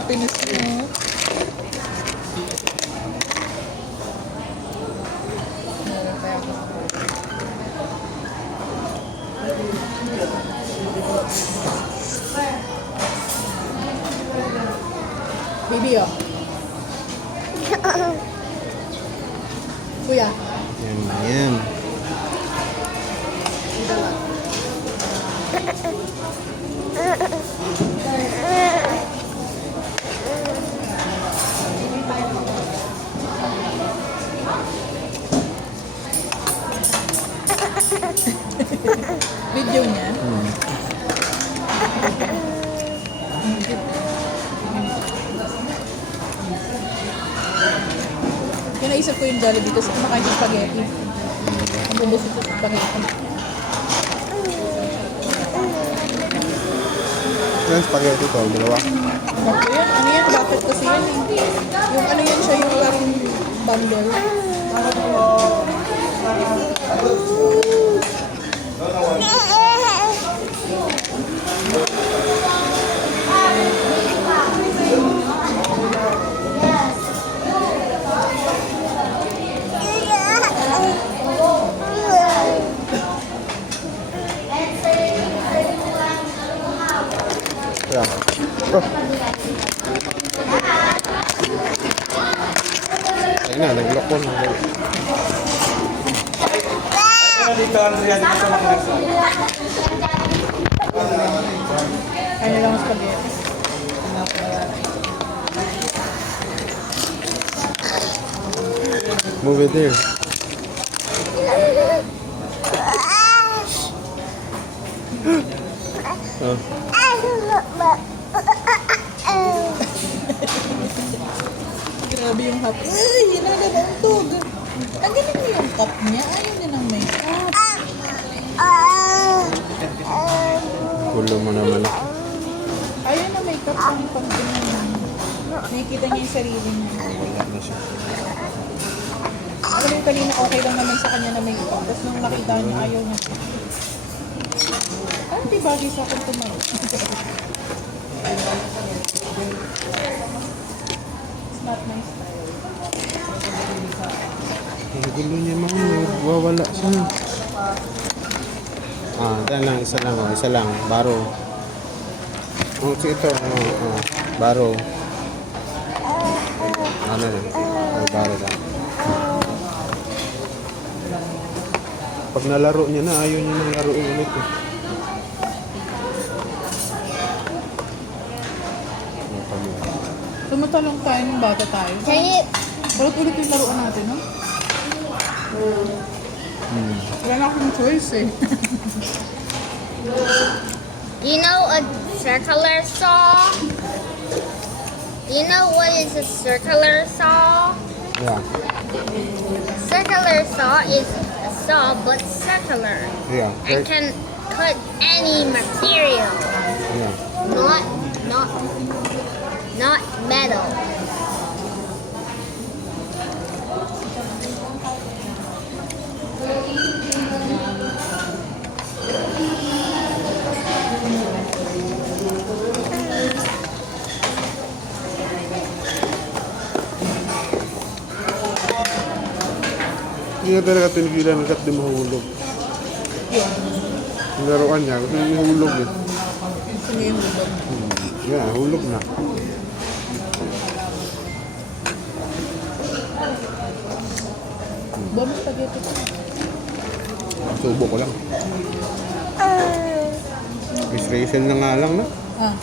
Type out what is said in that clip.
happiness mo. Baby, oh. Kuya. Yan. Video niya. Kaya naisip ko yung Jollibee kasi kumakain ng spaghetti. Ang bubusog sa spaghetti. Yan, spaghetti to, dalawa. Bakit yan? Ano yan? Bakit kasi yan eh? Yung ano yan siya, yung parang bundle. Yan. Ayun na, nagloko na. Dito, Andrea, dito sa mga nasa. Ano lang ang spaghetti. Move it there. Oh. Grabe yung hap. Ay, hinagabantog. Ang galing niya yung cup niya. Ayaw niya ng makeup. Gulo mo naman ako. Ayaw na makeup ang pang-tingnan. Nakikita niya yung sarili niya. Wala na siya. Alam mo yung kanina okay lang naman sa kanya na makeup. Tapos nung nakita niya, ayaw niya. Ay, di bagay sa akin tumayo. It's not my style. Ang gulo niya mga wawala siya. Dahil lang, isa lang, isa lang. Baro. Ito, baro. Ano na? Baro lang. Pag nalaro niya na, ayaw niya nang laruin ulit eh. Tumatalong tayo nung bata tayo. Ulit-ulit yung laruan natin, no? Wala na akong choice eh. You know a circular saw? You know what is a circular saw? Yeah. Circular saw is a saw but circular Yeah. and can cut any material, Yeah. not metal. Hindi na talaga tinigilan hanggat di mahulog. Yung laruan niya, gusto niya hulog eh. Gusto niya yung hulog. Yeah, hulog na. Bomba spaghetti ko. Subo ko lang. Miss Rachel na nga lang na. Ah.